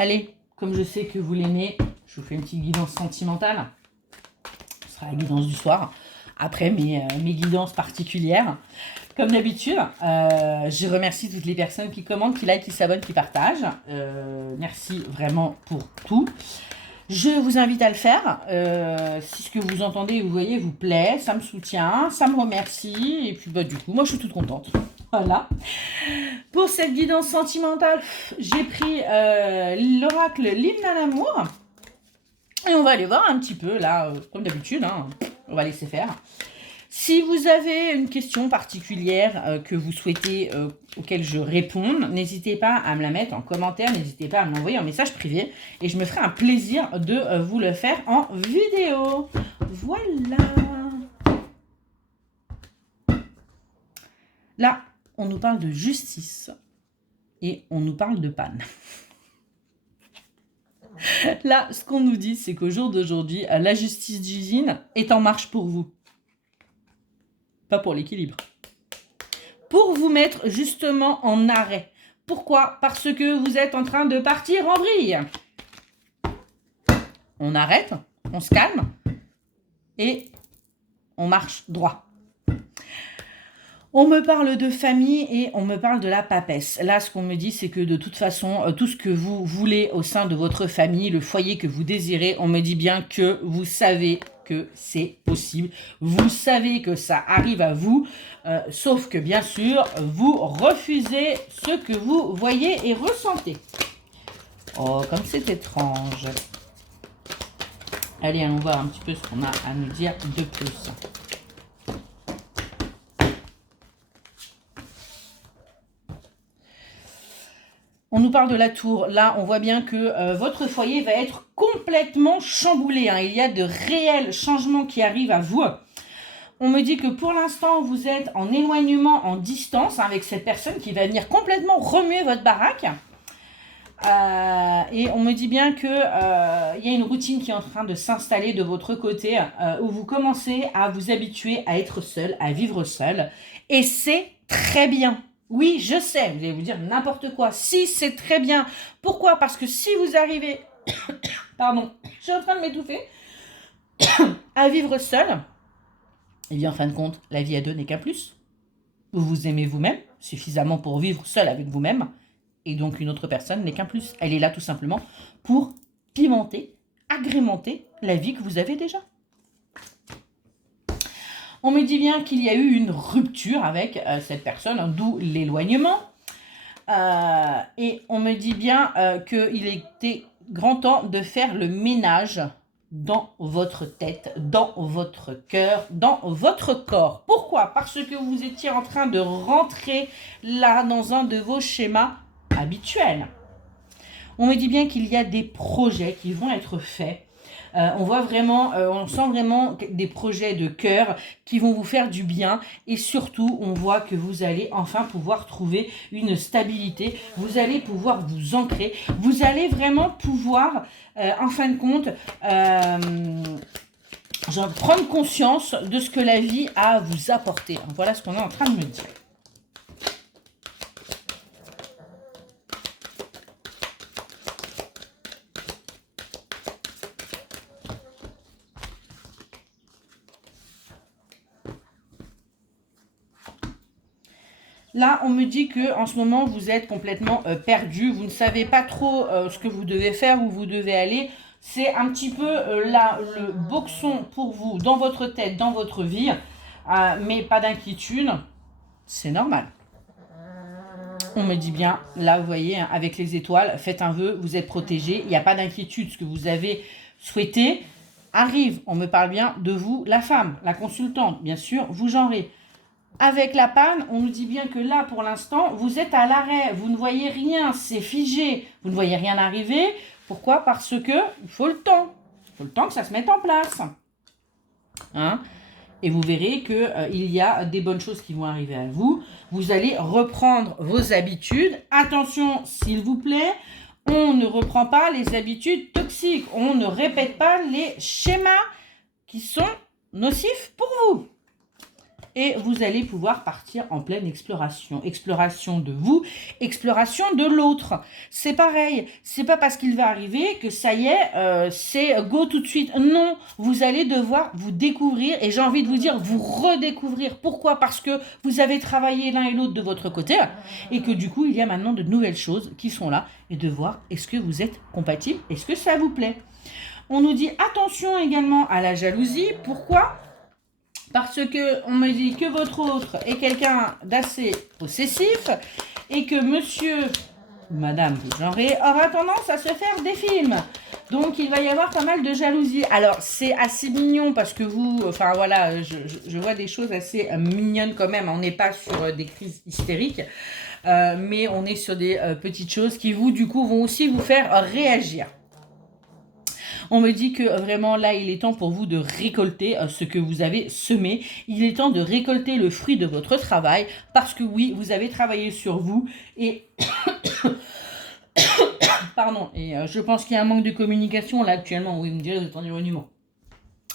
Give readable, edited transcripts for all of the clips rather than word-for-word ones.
Allez, comme je sais que vous l'aimez, je vous fais une petite guidance sentimentale. Ce sera la guidance du soir. Après mes guidances particulières. Comme d'habitude, je remercie toutes les personnes qui commentent, qui like, qui s'abonnent, qui partagent. Merci vraiment pour tout. Je vous invite à le faire. Si ce que vous entendez et vous voyez vous plaît, ça me soutient, ça me remercie. Et puis du coup, moi je suis toute contente. Voilà. Pour cette guidance sentimentale, j'ai pris l'oracle l'hymne à l'amour. Et on va aller voir un petit peu là, comme d'habitude, hein, on va laisser faire. Si vous avez une question particulière que vous souhaitez auquel je réponde, n'hésitez pas à me la mettre en commentaire, n'hésitez pas à me l'envoyer en message privé et je me ferai un plaisir de vous le faire en vidéo. Voilà. Là, on nous parle de justice et on nous parle de panne. Là, ce qu'on nous dit, c'est qu'au jour d'aujourd'hui, la justice divine est en marche pour vous. Pas pour l'équilibre. Pour vous mettre justement en arrêt. Pourquoi? Parce que vous êtes en train de partir en vrille. On arrête, on se calme et on marche droit. On me parle de famille et on me parle de la papesse. Là, ce qu'on me dit, c'est que de toute façon, tout ce que vous voulez au sein de votre famille, le foyer que vous désirez, on me dit bien que vous savez que c'est possible. Vous savez que ça arrive à vous, sauf que bien sûr, vous refusez ce que vous voyez et ressentez. Oh, comme c'est étrange. Allez, allons voir un petit peu ce qu'on a à nous dire de plus. On nous parle de la tour. Là, on voit bien que votre foyer va être complètement chamboulé. Hein. Il y a de réels changements qui arrivent à vous. On me dit que pour l'instant, vous êtes en éloignement, en distance, hein, avec cette personne qui va venir complètement remuer votre baraque. Et on me dit bien qu'il y a une routine qui est en train de s'installer de votre côté, où vous commencez à vous habituer à être seul, à vivre seul. Et c'est très bien. Oui, je sais, vous allez vous dire n'importe quoi. Si, c'est très bien. Pourquoi? Parce que si vous arrivez, pardon, je suis en train de m'étouffer, à vivre seul, eh bien, en fin de compte, la vie à deux n'est qu'un plus. Vous vous aimez vous-même suffisamment pour vivre seul avec vous-même. Et donc, une autre personne n'est qu'un plus. Elle est là tout simplement pour pimenter, agrémenter la vie que vous avez déjà. On me dit bien qu'il y a eu une rupture avec cette personne, d'où l'éloignement. Et on me dit bien qu'il était grand temps de faire le ménage dans votre tête, dans votre cœur, dans votre corps. Pourquoi? Parce que vous étiez en train de rentrer là dans un de vos schémas habituels. On me dit bien qu'il y a des projets qui vont être faits. On voit vraiment, on sent vraiment des projets de cœur qui vont vous faire du bien et surtout on voit que vous allez enfin pouvoir trouver une stabilité, vous allez pouvoir vous ancrer, vous allez vraiment pouvoir en fin de compte prendre conscience de ce que la vie a à vous apporter. Voilà ce qu'on est en train de me dire. Là, on me dit que en ce moment, vous êtes complètement perdu. Vous ne savez pas trop ce que vous devez faire, où vous devez aller. C'est un petit peu là le boxon pour vous, dans votre tête, dans votre vie. Mais pas d'inquiétude. C'est normal. On me dit bien, là, vous voyez, hein, avec les étoiles, faites un vœu, vous êtes protégé. Il n'y a pas d'inquiétude. Ce que vous avez souhaité arrive. On me parle bien de vous, la femme, la consultante. Bien sûr, vous genrez. Avec la panne, on nous dit bien que là, pour l'instant, vous êtes à l'arrêt. Vous ne voyez rien, c'est figé. Vous ne voyez rien arriver. Pourquoi? Parce que il faut le temps. Il faut le temps que ça se mette en place. Hein? Et vous verrez qu'il y a des bonnes choses qui vont arriver à vous. Vous allez reprendre vos habitudes. Attention, s'il vous plaît, on ne reprend pas les habitudes toxiques. On ne répète pas les schémas qui sont nocifs pour vous. et vous allez pouvoir partir en pleine exploration. Exploration de vous, exploration de l'autre. C'est pareil, c'est pas parce qu'il va arriver que ça y est, c'est go tout de suite. Non, vous allez devoir vous découvrir et j'ai envie de vous dire vous redécouvrir. Pourquoi? Parce que vous avez travaillé l'un et l'autre de votre côté et que du coup il y a maintenant de nouvelles choses qui sont là et de voir est-ce que vous êtes compatible, est-ce que ça vous plaît. On nous dit attention également à la jalousie. Pourquoi? Parce que on me dit que votre autre est quelqu'un d'assez possessif et que monsieur, madame vous genrez, aura tendance à se faire des films. Donc il va y avoir pas mal de jalousie. Alors c'est assez mignon parce que vous, enfin voilà, je vois des choses assez mignonnes quand même. On n'est pas sur des crises hystériques, mais on est sur des petites choses qui vous, du coup, vont aussi vous faire réagir. On me dit que vraiment là, il est temps pour vous de récolter ce que vous avez semé. Il est temps de récolter le fruit de votre travail parce que oui, vous avez travaillé sur vous et... Pardon, et je pense qu'il y a un manque de communication là actuellement. Oui, vous me direz, vous êtes en éloignement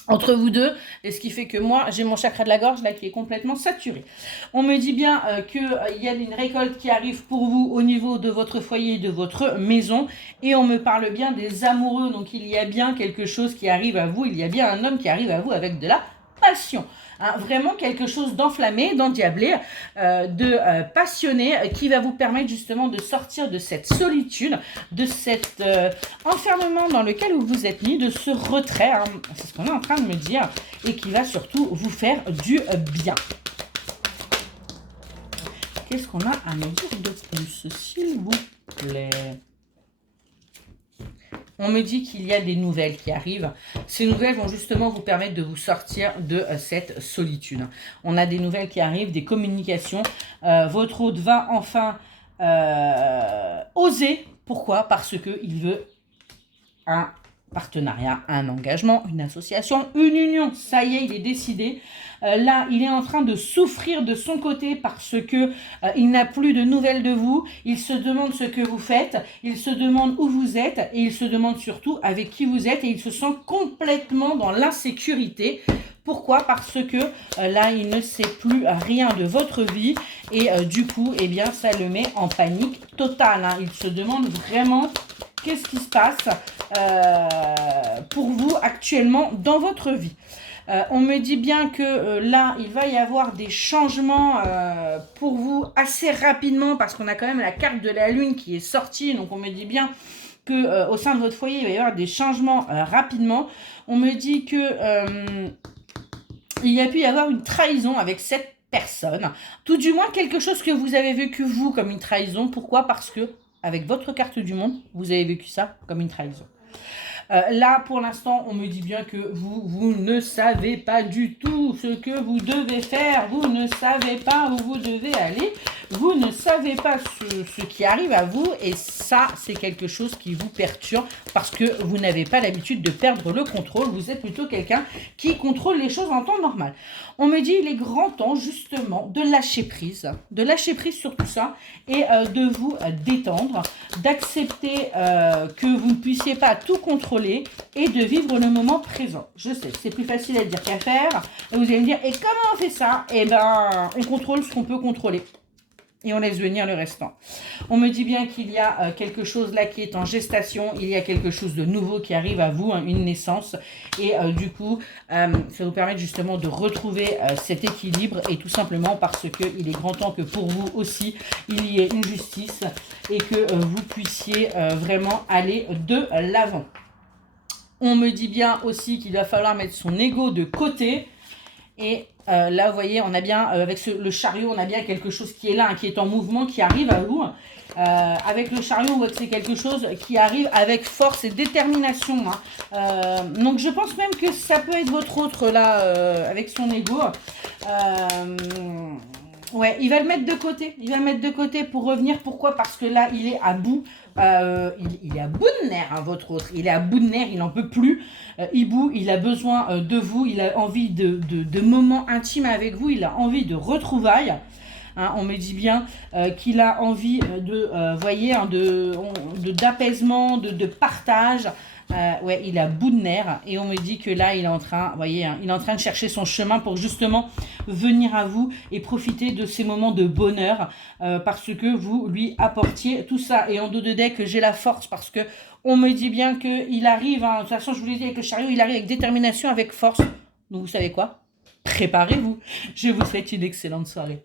entre vous deux, et ce qui fait que moi, j'ai mon chakra de la gorge là qui est complètement saturé. On me dit bien qu'il y a une récolte qui arrive pour vous au niveau de votre foyer, de votre maison, et on me parle bien des amoureux, donc il y a bien quelque chose qui arrive à vous, il y a bien un homme qui arrive à vous avec de la passion. Hein, vraiment quelque chose d'enflammé, d'endiablé, de passionné, qui va vous permettre justement de sortir de cette solitude, de cet enfermement dans lequel vous vous êtes mis, de ce retrait, hein, c'est ce qu'on est en train de me dire, et qui va surtout vous faire du bien. Qu'est-ce qu'on a à me dire de plus, s'il vous plaît? On me dit qu'il y a des nouvelles qui arrivent. Ces nouvelles vont justement vous permettre de vous sortir de cette solitude. On a des nouvelles qui arrivent, des communications. Votre hôte va enfin oser. Pourquoi? Parce qu'il veut un partenariat, un engagement, une association, une union. Ça y est, il est décidé. Là, il est en train de souffrir de son côté parce que il n'a plus de nouvelles de vous. Il se demande ce que vous faites, il se demande où vous êtes et il se demande surtout avec qui vous êtes et il se sent complètement dans l'insécurité. Pourquoi? Parce que là, il ne sait plus rien de votre vie et du coup, eh bien, ça le met en panique totale. Hein. Il se demande vraiment qu'est-ce qui se passe pour vous actuellement dans votre vie. On me dit bien que là, il va y avoir des changements pour vous assez rapidement parce qu'on a quand même la carte de la lune qui est sortie. Donc, on me dit bien que au sein de votre foyer, il va y avoir des changements rapidement. On me dit que il y a pu y avoir une trahison avec cette personne. Tout du moins, quelque chose que vous avez vécu, vous, comme une trahison. Pourquoi? Parce que, avec votre carte du monde, vous avez vécu ça comme une trahison. Là, pour l'instant, on me dit bien que vous ne savez pas du tout ce que vous devez faire. Vous ne savez pas où vous devez aller. Vous ne savez pas ce qui arrive à vous. Et ça, c'est quelque chose qui vous perturbe parce que vous n'avez pas l'habitude de perdre le contrôle. Vous êtes plutôt quelqu'un qui contrôle les choses en temps normal. On me dit il est grand temps, justement, de lâcher prise sur tout ça et de vous détendre, d'accepter que vous ne puissiez pas tout contrôler et de vivre le moment présent. Je sais, c'est plus facile à dire qu'à faire. Et vous allez me dire, et comment on fait ça? Eh ben, on contrôle ce qu'on peut contrôler. Et on laisse venir le restant. On me dit bien qu'il y a quelque chose là qui est en gestation. Il y a quelque chose de nouveau qui arrive à vous, hein, une naissance. Et du coup, ça vous permet justement de retrouver cet équilibre. Et tout simplement parce qu'il est grand temps que pour vous aussi, il y ait une justice. Et que vous puissiez vraiment aller de l'avant. On me dit bien aussi qu'il va falloir mettre son ego de côté. Et là, vous voyez, on a bien, avec le chariot, on a bien quelque chose qui est là, hein, qui est en mouvement, qui arrive à vous. Avec le chariot, on voit que c'est quelque chose qui arrive avec force et détermination. Hein. Donc, je pense même que ça peut être votre autre, là, avec son ego. Ouais, il va le mettre de côté. Il va le mettre de côté pour revenir. Pourquoi? Parce que là, il est à bout. Il est à bout de nerfs, hein, votre autre. Il est à bout de nerfs, il n'en peut plus. Hibou, il a besoin de vous. Il a envie de moments intimes avec vous. Il a envie de retrouvailles. Hein, on me dit bien qu'il a envie de, voyez, hein, d'apaisement, de partage. Ouais, il est à bout de nerfs et on me dit que là, il est en train, vous voyez, hein, il est en train de chercher son chemin pour justement venir à vous et profiter de ces moments de bonheur parce que vous lui apportiez tout ça. Et en dos de deck, j'ai la force parce que on me dit bien qu'il arrive, hein, de toute façon, je vous l'ai dit avec le chariot, il arrive avec détermination, avec force. Donc, vous savez quoi? Préparez-vous. Je vous souhaite une excellente soirée.